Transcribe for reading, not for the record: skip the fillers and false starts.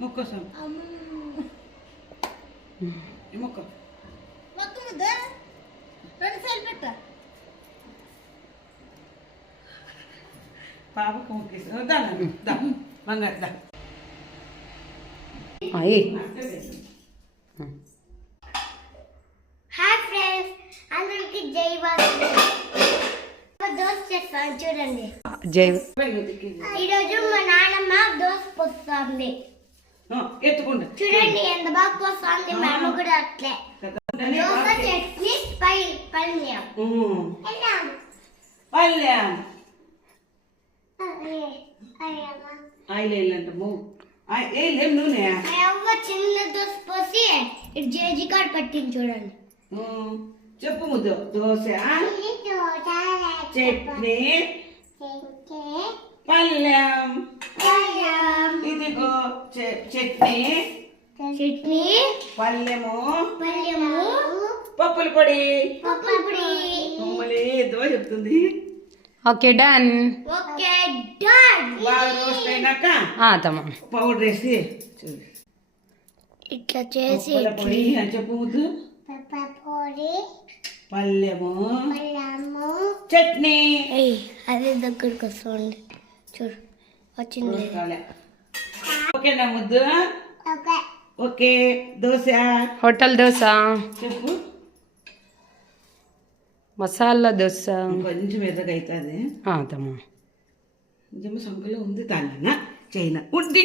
ముక్కోసం ముక్క పాపకు ముక్కేసి దా బంగారు దా హాయ్ ఫ్రెండ్స్ అందరికి జై వాసు దోశ చేస్తాను చూడండి. జై ఈరోజు మా నాన్నమ్మ దోశ పోస్తుంది ఎత్తుకుంటా చూడండి ఎంత బాగా పోస్తుంది. మా అమ్మ కూడా అట్లే దోశ చట్నీ పల్యం పల్యం ఆయిల్ వేయాలంటము వేయలేం నూనె అవ్వ చిన్న దోశ పోసి ఇటు జేజీ కాడ పట్టింది చూడండి. చెప్పు ముద్దు దోశ చట్నీ పల్యం ఇదిగో చట్నీ పల్లెము పప్పుల పొడి మమ్మల్ని దోశ చెప్తుంది. Okay done. బాగా రోస్ట్ అయినాక పౌడర్ వేసి ఇట్లా చేసి పొడి అని చెప్పు ముద్దు పల్లెము చట్నీ అదే దగ్గరికి వస్తుంది చూడు వచ్చింది. ఓకేనా ముద్దు ఓకే దోశ హోటల్ దోశ చెప్పు మసాలా దోశ కొంచెం ఎర్రగా అవుతుంది తమ్మ కొంచెం సంకలో ఉంది తానా చైనా ఉండి